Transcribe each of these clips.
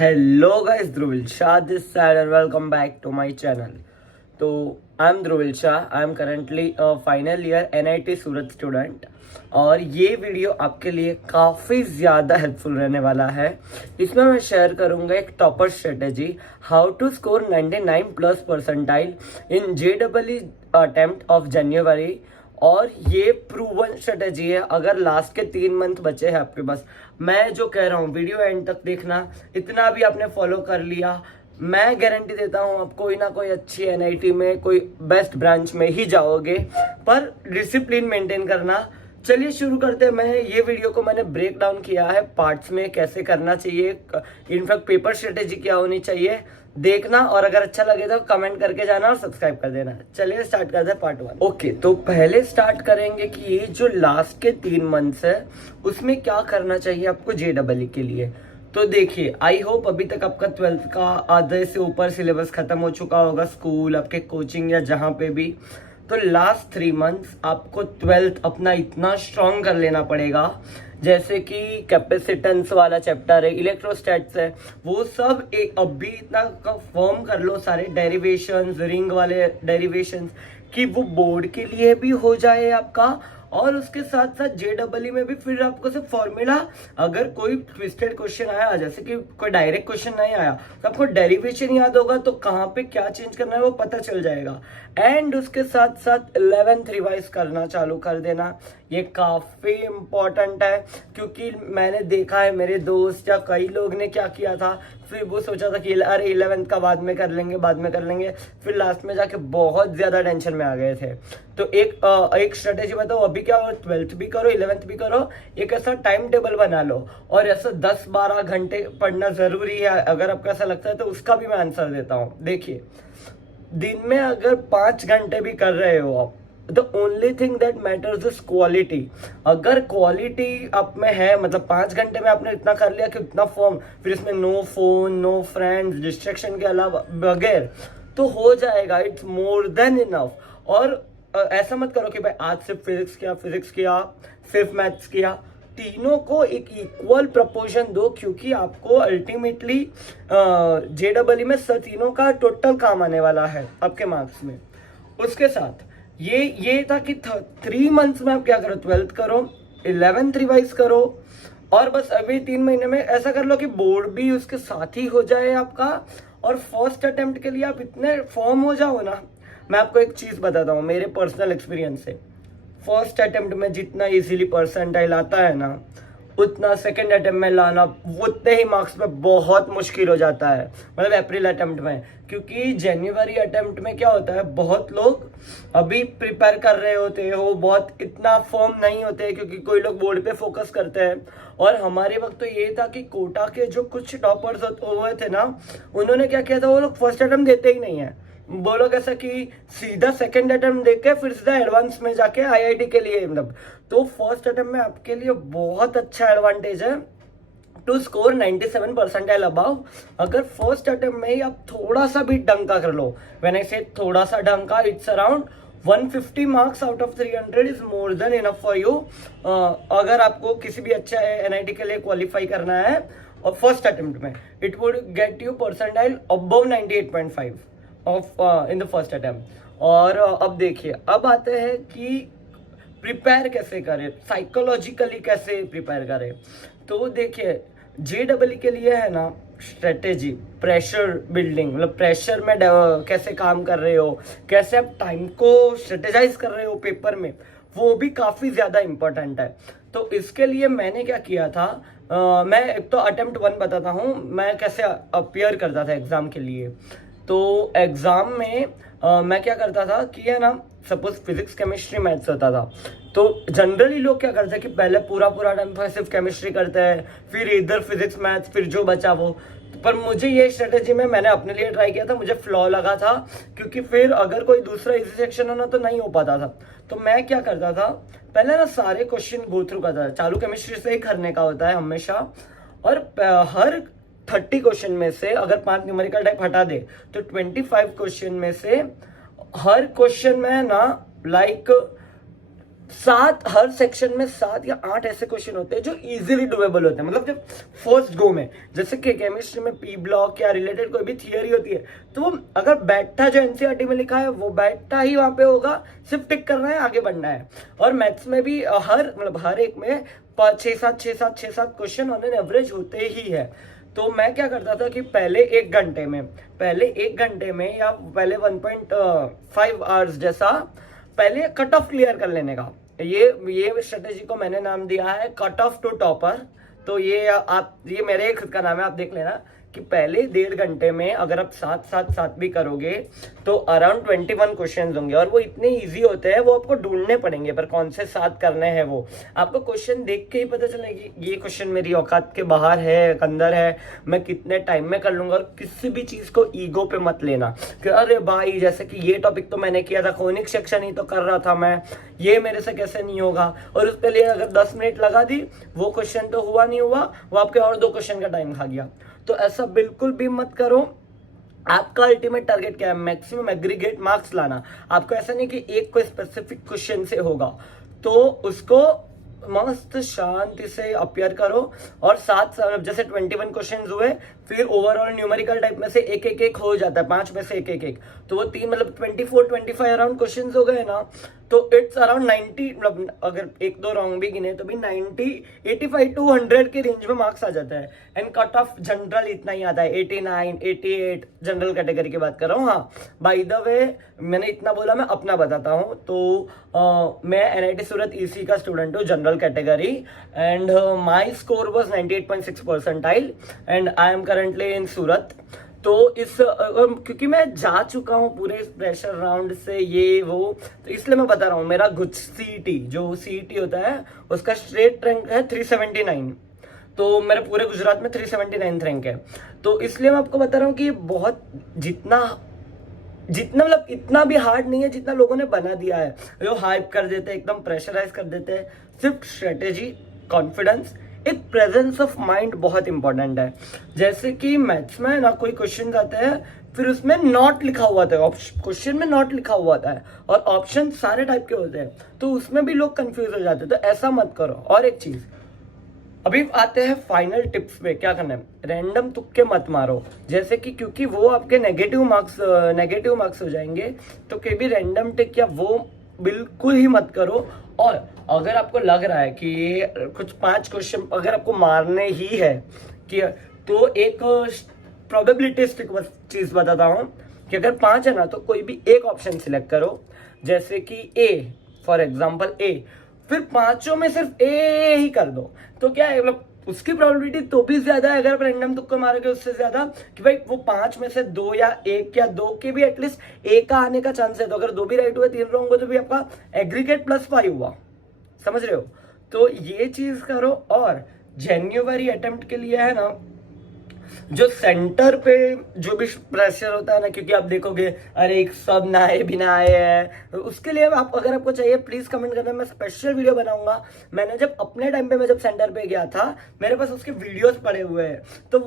Hello guys, Dhruvil Shah this side and welcome back to my channel. तो I am Dhruvil Shah. I am currently final year NIT Surat student और ये video आपके लिए काफ़ी ज़्यादा helpful रहने वाला है. इसमें मैं शेयर करूँगा एक topper strategy, how to score 99+ percentile in JEE attempt of January. और ये प्रूवन स्ट्रेटेजी है. अगर लास्ट के 3 मंथ बचे हैं आपके पास, मैं जो कह रहा हूँ वीडियो एंड तक देखना. इतना भी आपने फॉलो कर लिया, मैं गारंटी देता हूँ आप कोई ना कोई अच्छी NIT में, कोई बेस्ट ब्रांच में ही जाओगे, पर डिसिप्लिन मेंटेन करना. चलिए शुरू करते हैं. मैं ये वीडियो को मैंने ब्रेक डाउन किया है पार्ट्स में, कैसे करना चाहिए, इनफैक्ट पेपर स्ट्रेटेजी क्या होनी चाहिए, देखना. और अगर अच्छा लगे तो कमेंट करके जाना और सब्सक्राइब कर देना. चलिए स्टार्ट करते हैं पार्ट 1. ओके, तो पहले स्टार्ट करेंगे कि ये जो लास्ट के 3 मंथ्स है उसमें क्या करना चाहिए आपको JEE के लिए. तो देखिए, आई होप अभी तक आपका 12th का आधे से ऊपर सिलेबस खत्म हो चुका होगा, स्कूल, आपके कोचिंग या जहाँ पे भी. तो लास्ट 3 मंथ्स आपको 12th अपना इतना स्ट्रॉन्ग कर लेना पड़ेगा. जैसे कि कैपेसिटेंस वाला चैप्टर है, इलेक्ट्रोस्टैट्स है, वो सब एक अभी इतना फॉर्म कर लो, सारे डेरिवेशंस, रिंग वाले डेरिवेशंस, कि वो बोर्ड के लिए भी हो जाए आपका. और उसके साथ साथ JEE में भी फिर आपको सिर्फ फॉर्मूला, अगर कोई ट्विस्टेड क्वेश्चन आया, जैसे कि कोई डायरेक्ट क्वेश्चन नहीं आया, तो आपको डेरिवेशन याद होगा, तो कहाँ पे क्या चेंज करना है वो पता चल जाएगा. एंड उसके साथ साथ 11th रिवाइज करना चालू कर देना. ये काफ़ी इम्पॉर्टेंट है, क्योंकि मैंने देखा है मेरे दोस्त या कई लोग ने क्या किया था, फिर वो सोचा था कि अरे 11th का बाद में कर लेंगे, फिर लास्ट में जाके बहुत ज़्यादा टेंशन में आ गए थे. तो एक स्ट्रेटेजी बताओ, अभी क्या हो, 12th भी करो, 11th भी करो, एक ऐसा टाइम टेबल बना लो. और ऐसा 10-12 घंटे पढ़ना ज़रूरी है. अगर आपको ऐसा लगता है तो उसका भी मैं आंसर देता हूँ. देखिए, दिन में अगर 5 घंटे भी कर रहे हो आप, the only thing that matters is quality. अगर क्वालिटी आप में है, मतलब 5 घंटे में आपने इतना कर लिया कि उतना फॉर्म, फिर इसमें no phone, no friends, distraction के अलावा बगैर, तो हो जाएगा. It's more than enough. और ऐसा मत करो कि भाई आज सिर्फ फिजिक्स किया, सिर्फ मैथ्स किया. तीनों को एक इक्वल प्रपोर्शन दो, क्योंकि आपको अल्टीमेटली JEE में तीनों का टोटल काम आने वाला है आपके मार्क्स में. उसके साथ ये था कि 3 मंथ्स में आप क्या करो, 12th करो, 11th रिवाइज करो, और बस अभी 3 महीने में ऐसा कर लो कि बोर्ड भी उसके साथ ही हो जाए आपका. और फर्स्ट अटेम्प्ट के लिए आप इतने फॉर्म हो जाओ ना. मैं आपको एक चीज़ बताता हूँ मेरे पर्सनल एक्सपीरियंस से. फर्स्ट अटेम्प्ट में जितना इजीली परसेंटाइल आता है ना, उतना सेकंड अटेम्प्ट में लाना उतने ही मार्क्स में बहुत मुश्किल हो जाता है, मतलब अप्रैल अटेम्प्ट में. क्योंकि जनवरी अटेम्प्ट में क्या होता है, बहुत लोग अभी प्रिपेयर कर रहे होते हो, बहुत इतना फॉर्म नहीं होते, क्योंकि कोई लोग बोर्ड पे फोकस करते हैं. और हमारे वक्त तो ये था कि कोटा के जो कुछ टॉपर्स हुए थे ना, उन्होंने क्या किया था, वो लोग फर्स्ट अटेम्प्ट देते ही नहीं है. वो लोग ऐसा कि सीधा सेकंड अटेम्प्ट देके फिर सीधा एडवांस में जाके IIT के लिए, मतलब. तो फर्स्ट अटेम्प्ट में आपके लिए बहुत अच्छा एडवांटेज है टू स्कोर 97 परसेंटाइल अबाव. अगर फर्स्ट अटेम्प्ट में ही आप थोड़ा सा भी डंका कर लो, व्हेन आई से थोड़ा सा डंका, it's around 150 marks out of 300 is more than enough for you. अगर आपको किसी भी अच्छा NIT के लिए क्वालिफाई करना है और फर्स्ट अटेम्प्ट में, it would get you percentile above 98.5 of in the first attempt. और अब देखिए, अब आते हैं कि प्रिपेयर कैसे करें, साइकोलॉजिकली कैसे प्रिपेयर करें. तो देखिए, JEE के लिए है ना स्ट्रेटेजी, प्रेशर बिल्डिंग, मतलब प्रेशर में कैसे काम कर रहे हो, कैसे आप टाइम को स्ट्रेटेजाइज कर रहे हो पेपर में, वो भी काफ़ी ज़्यादा इम्पोर्टेंट है. तो इसके लिए मैंने क्या किया था, मैं एक तो अटेम्प्ट 1 बताता हूँ मैं कैसे अपियर करता था एग्ज़ाम के लिए. तो एग्ज़ाम में मैं क्या करता था कि है ना, सपोज फिजिक्स, केमिस्ट्री, मैथ्स होता था. तो जनरली लोग क्या करते हैं कि पहले पूरा टाइम सिर्फ केमिस्ट्री करते हैं, फिर इधर फिजिक्स, मैथ्स, फिर जो बचा वो. पर मुझे ये स्ट्रेटेजी में मैंने अपने लिए ट्राई किया था, मुझे फ्लॉ लगा था, क्योंकि फिर अगर कोई दूसरा इजी सेक्शन होना तो नहीं हो पाता था. तो मैं क्या करता था, पहले ना सारे क्वेश्चन गो थ्रू करता था. चालू केमिस्ट्री से ही करने का होता है हमेशा. और हर 30 क्वेश्चन में से अगर 5 न्यूमेरिकल टाइप हटा दे, तो 25 क्वेश्चन में से हर क्वेश्चन में ना लाइक 7 हर सेक्शन में 7 या 8 ऐसे क्वेश्चन होते हैं जो इजीली डुएबल होते हैं, मतलब जब फर्स्ट गो में, जैसे कि केमिस्ट्री में पी ब्लॉक या रिलेटेड कोई भी थियरी होती है तो वो अगर बैठा जो एनसीईआरटी में लिखा है वो बैठा ही वहां पे होगा, सिर्फ टिक करना है, आगे बढ़ना है। और मैथ्स में भी हर एक में 6-7 क्वेश्चन ऑन एन एवरेज होते ही है। तो मैं क्या करता था कि पहले एक घंटे में या पहले 1.5 आवर्स जैसा पहले कट ऑफ क्लियर कर लेने का, ये स्ट्रेटेजी को मैंने नाम दिया है कट ऑफ टू टॉपर। तो ये मेरे खुद का नाम है, आप देख लेना कि पहले 1.5 घंटे में अगर आप 7 भी करोगे तो अराउंड 21 क्वेश्चन होंगे, और वो इतने इजी होते हैं, वो आपको ढूंढने पड़ेंगे पर कौन से 7 करने हैं वो आपको क्वेश्चन देख के ही पता चलेगी ये क्वेश्चन मेरी औकात के बाहर है, अंदर है, मैं कितने टाइम में कर लूंगा। और किसी भी चीज को ईगो पे मत लेना कि अरे भाई जैसे कि ये टॉपिक तो मैंने किया था, कोनिक सेक्शन ही तो कर रहा था मैं, ये मेरे से कैसे नहीं होगा, और उसके लिए अगर 10 मिनट लगा दी, वो क्वेश्चन तो हुआ नहीं हुआ, वो आपके और 2 क्वेश्चन का टाइम खा गया। तो ऐसा बिल्कुल भी मत करो। आपका अल्टीमेट टारगेट क्या है? मैक्सिमम एग्रीगेट मार्क्स लाना। आपको ऐसा नहीं कि एक कोई स्पेसिफिक क्वेश्चन से होगा, तो उसको मस्त शांति से अपियर करो। और 7 जैसे 21 क्वेश्चन हुए, फिर ओवरऑल न्यूमेरिकल टाइप में से एक हो जाता है, 5 में से एक, तो वो 3 मतलब 24-25 अराउंड क्वेश्चन हो गए ना, तो इट्स अराउंड 90, मतलब अगर 1-2 रॉन्ग भी गिने तो भी 90, 85 to 100 के रेंज में मार्क्स आ जाता है। एंड कट ऑफ जनरल इतना ही आता है, 89, 88 जनरल कैटेगरी की बात कर रहा हूँ। हाँ, बाय द वे मैंने इतना बोला, मैं अपना बताता हूँ। तो मैं एनआईटी सूरत ईसी का स्टूडेंट हूँ, general category, and my score was 98.6 percentile and I am currently in Surat. तो क्योंकि मैं जा चुका हूँ पूरे प्रेशर राउंड से, ये वो, तो इसलिए मैं बता रहा हूँ। मेरा गुज सीईटी जो सीईटी होता है उसका स्ट्रेट रैंक है 379, तो मेरे पूरे गुजरात में 379 रैंक है। तो इसलिए मैं आपको बता रहा हूँ कि बहुत जितना मतलब इतना भी हार्ड नहीं है जितना लोगों ने बना दिया है, जो हाइप कर देते हैं, एकदम प्रेशराइज कर देते हैं। सिर्फ स्ट्रेटेजी, कॉन्फिडेंस, एक प्रेजेंस ऑफ माइंड बहुत इंपॉर्टेंट है। जैसे कि मैथ्स में ना कोई क्वेश्चन आते हैं, फिर उसमें नॉट लिखा हुआ था, क्वेश्चन में नॉट लिखा हुआ था और ऑप्शन सारे टाइप के होते हैं, तो उसमें भी लोग कंफ्यूज हो जाते हैं। तो ऐसा मत करो। और एक चीज, अभी आते हैं फाइनल टिप्स पे। क्या करना है? रैंडम तुक्के मत मारो। जैसे कि क्योंकि वो आपके नेगेटिव मार्क्स हो जाएंगे, तो कभी भी रैंडम टिक या वो बिल्कुल ही मत करो। और अगर आपको लग रहा है कि ये कुछ 5 क्वेश्चन अगर आपको मारने ही है कि, तो एक प्रोबेबिलिटिस्टिक चीज बताता हूं कि अगर 5 है ना, तो कोई भी एक ऑप्शन सिलेक्ट करो, जैसे कि ए, फॉर एग्जाम्पल ए, फिर 5 में सिर्फ ए ही कर दो। तो क्या है, मतलब उसकी प्रोबेबिलिटी तो भी ज्यादा है अगर आप रैंडम तुक्का मारोगे उससे ज्यादा, कि भाई वो 5 में से 2 या 1 या 2 के भी एटलीस्ट ए का आने का चांस है। तो अगर 2 भी राइट हुए, 3 रॉन्ग हुए, तो भी आपका एग्रीगेट +5 हुआ। समझ रहे हो? तो ये चीज करो। और जेन्युइनरी अटेम्प्ट के लिए है ना, जो सेंटर पे जो भी प्रेशर होता है ना, क्योंकि आप देखोगे अरे सब ना आए भी ना आए हैं, तो उसके लिए आप अगर आपको चाहिए प्लीज कमेंट करना, मैं स्पेशल वीडियो बनाऊंगा। मैंने जब अपने टाइम पे मैं जब सेंटर पे गया था, मेरे पास उसके वीडियोस पड़े हुए हैं, तो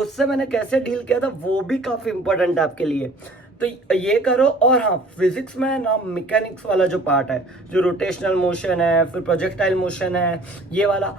उससे मैंने कैसे डील किया था वो भी काफी इंपॉर्टेंट है आपके लिए। तो ये करो। और हाँ, फिजिक्स में ना मैकेनिक्स वाला जो पार्ट है, जो रोटेशनल मोशन है, फिर प्रोजेक्टाइल मोशन है, ये वाला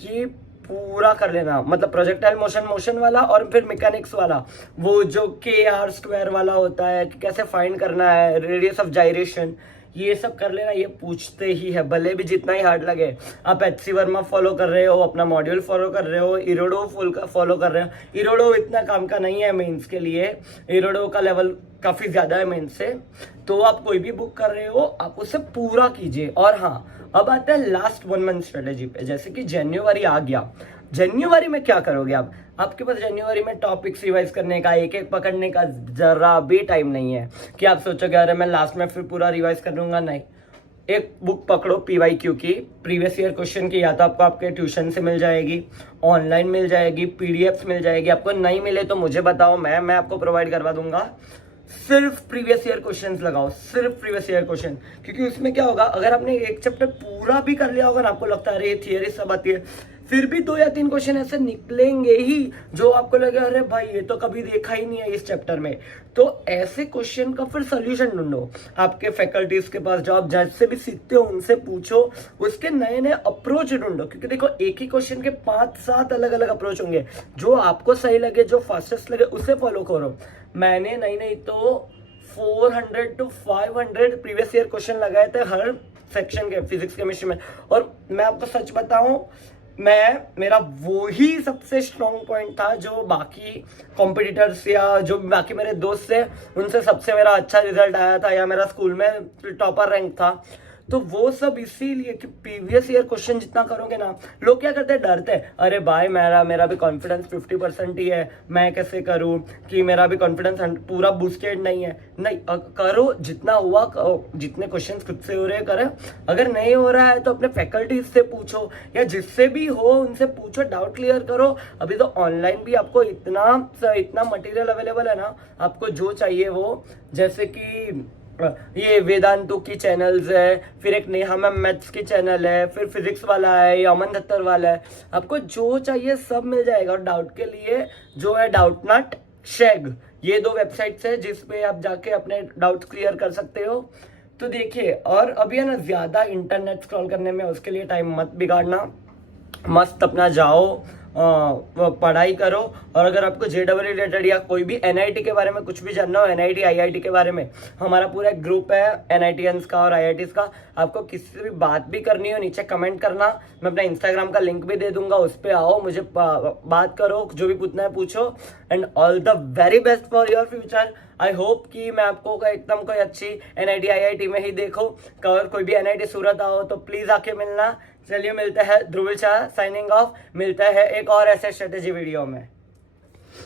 ये पूरा कर लेना। मतलब प्रोजेक्टाइल मोशन वाला, और फिर मैकेनिक्स वाला, वो जो KR² वाला होता है कि कैसे फाइंड करना है, रेडियस ऑफ जाइरेशन, ये सब कर लेना। ये पूछते ही है, भले भी जितना ही हार्ड लगे। आप HC वर्मा फॉलो कर रहे हो, अपना मॉड्यूल फॉलो कर रहे हो, इरोडो फॉलो कर रहे हो। इरोडो इतना काम का नहीं है मेंस के लिए, इरोडो का लेवल काफी ज्यादा है मेंस से। तो आप कोई भी बुक कर रहे हो, आप उसे पूरा कीजिए। और हाँ, अब आता है लास्ट 1 मंथ स्ट्रेटेजी पे। जैसे कि जनवरी आ गया, जनवरी में क्या करोगे आप? आपके पास जनवरी में टॉपिक्स रिवाइज करने का, एक एक पकड़ने का जरा भी टाइम नहीं है कि आप सोचोगे अरे मैं लास्ट में फिर पूरा रिवाइज कर लूंगा। नहीं, एक बुक पकड़ो PYQ की, प्रीवियस ईयर क्वेश्चन की, या तो आपको आपके ट्यूशन से मिल जाएगी, ऑनलाइन मिल जाएगी, PDF मिल जाएगी। आपको नहीं मिले तो मुझे बताओ, मैं आपको प्रोवाइड करवा दूंगा। सिर्फ प्रीवियस ईयर क्वेश्चंस लगाओ, सिर्फ प्रीवियस ईयर क्वेश्चन, क्योंकि उसमें क्या होगा, अगर आपने एक चैप्टर पूरा भी कर लिया होगा ना, आपको लगता है अरे ये थियरी सब आती है, फिर भी 2 या 3 क्वेश्चन ऐसे निकलेंगे ही जो आपको लगे अरे भाई ये तो कभी देखा ही नहीं है इस चैप्टर में। तो ऐसे क्वेश्चन का फिर सोल्यूशन ढूंढो, आपके फैकल्टीज के पास जाओ, जिससे भी सीखते हो उनसे पूछो, उसके नए नए अप्रोच ढूंढो। क्योंकि देखो एक ही क्वेश्चन के 5-7 अलग अलग अप्रोच होंगे, जो आपको सही लगे, जो फास्टेस्ट लगे उसे फॉलो करो। मैंने नहीं तो 400 to 500 प्रीवियस ईयर क्वेश्चन लगाए थे हर सेक्शन के फिजिक्स केमिस्ट्री में। और मैं आपको सच बताऊं, मेरा वो ही सबसे स्ट्रॉन्ग पॉइंट था जो बाकी कॉम्पिटिटर्स या जो बाकी मेरे दोस्त थे उनसे सबसे मेरा अच्छा रिजल्ट आया था, या मेरा स्कूल में टॉपर रैंक था। तो वो सब इसीलिए कि प्रीवियस ईयर क्वेश्चन जितना करोगे ना, लोग क्या करते हैं, डरते हैं, अरे भाई मेरा भी कॉन्फिडेंस 50% ही है, मैं कैसे करूं कि मेरा भी कॉन्फिडेंस पूरा बूस्टेड नहीं है। नहीं, करो जितना हुआ, जितने क्वेश्चन खुद से हो रहे हैं करें। अगर नहीं हो रहा है तो अपने फैकल्टीज से पूछो या जिससे भी हो उनसे पूछो, डाउट क्लियर करो। अभी तो ऑनलाइन भी आपको इतना मटेरियल अवेलेबल है ना, आपको जो चाहिए वो, जैसे कि ये वेदांतु की चैनल्स है, फिर एक नेहा मैम मैथ्स की चैनल है, फिर फिजिक्स वाला है, या अमन दत्तर वाला है, आपको जो चाहिए सब मिल जाएगा। और डाउट के लिए जो है डाउटनट, शेग, ये 2 वेबसाइट्स है जिसपे आप जाके अपने डाउट्स क्लियर कर सकते हो। तो देखिए, और अभी है ना ज्यादा इंटरनेट स्क्रॉल करने में उसके लिए टाइम मत बिगाड़ना, मस्त अपना जाओ, पढ़ाई करो। और अगर आपको JEE रिलेटेड या कोई भी NIT के बारे में कुछ भी जानना हो, NIT IIT के बारे में, हमारा पूरा एक ग्रुप है NITians का और IITs का। आपको किसी से भी बात भी करनी हो नीचे कमेंट करना, मैं अपना इंस्टाग्राम का लिंक भी दे दूंगा, उस पर आओ, मुझे बात करो, जो भी पूछना है पूछो। And all the very best for your future. I hope कि मैं आपको एकदम कोई अच्छी NIT IIT में ही देखो। अगर कोई भी NIT सूरत आओ तो प्लीज आके मिलना। चलिए मिलते हैं, ध्रुविल शाह साइनिंग ऑफ। मिलता है एक और ऐसे स्ट्रेटेजी वीडियो में।